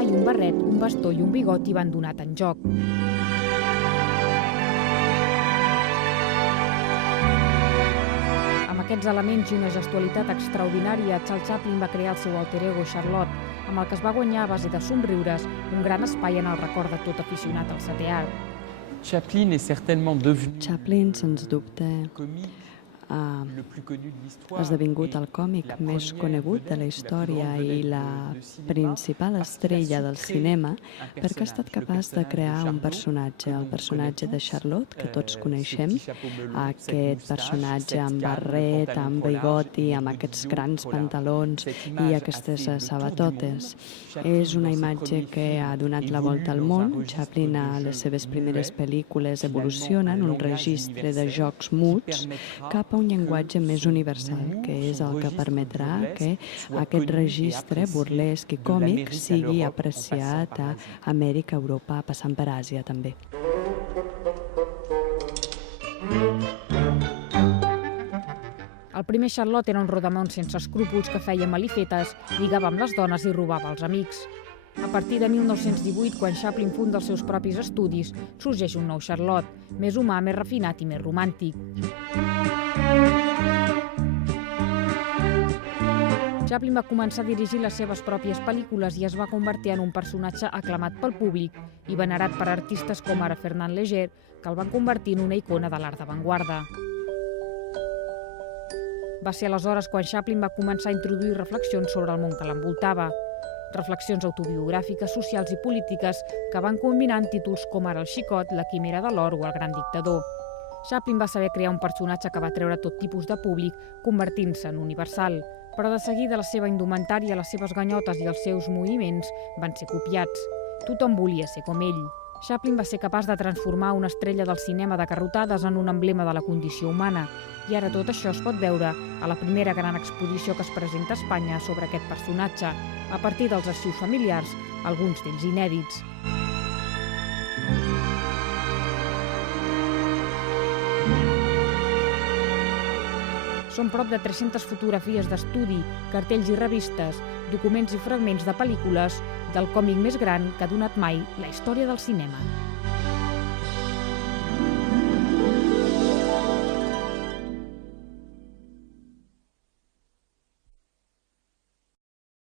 mà i un barret, un bastó i un bigoti van donar tant joc. Amb aquests elements i una gestualitat extraordinària, Charles Chaplin va crear el seu alter ego Charlotte, amb el que es va guanyar a base de somriures un gran espai en el record de tot aficionat al setè art. Chaplin est certainement devenu Chaplin, sens dubte, comique ha le plus connu de l'histoire. esdevingut el còmic més conegut de la història i la principal estrella del cinema perquè ha estat capaç de crear un personatge, el personatge de Charlotte, que tots coneixem, aquest personatge amb barret, amb bigoti, amb aquests grans pantalons i aquestes sabatotes. És una imatge que ha donat la volta al món. Chaplin, a les seves primeres pel·lícules, evoluciona en un registre de jocs muts cap a un llenguatge més universal, que és el que permetrà que aquest registre burlesc i còmic sigui apreciat a Amèrica, Europa, passant per Àsia també. El primer Charlotte era un rodamón sense escrúpols que feia malifetes, lligava amb les dones i robava als amics. A partir de 1918, quan Chaplin funda els seus propis estudis, sorgeix un nou Charlotte, més humà, més refinat i més romàntic. Chaplin va començar a dirigir les seves pròpies pel·lícules i es va convertir en un personatge aclamat pel públic i venerat per artistes com ara Fernand Léger, que el van convertir en una icona de l'art d'avantguarda. Va ser aleshores quan Chaplin va començar a introduir reflexions sobre el món que l'envoltava. Reflexions autobiogràfiques, socials i polítiques que van combinar en títols com ara El xicot, La quimera de l'or o El gran dictador. Chaplin va saber crear un personatge que va treure tot tipus de públic, convertint-se en universal. Però de seguida la seva indumentària, les seves ganyotes i els seus moviments van ser copiats. Tothom volia ser com ell. Chaplin va ser capaç de transformar una estrella del cinema de carrotades en un emblema de la condició humana. I ara tot això es pot veure a la primera gran exposició que es presenta a Espanya sobre aquest personatge, a partir dels arxius familiars, alguns d'ells inèdits. Són prop de 300 fotografies d'estudi, cartells i revistes, documents i fragments de pel·lícules del còmic més gran que ha donat mai la història del cinema.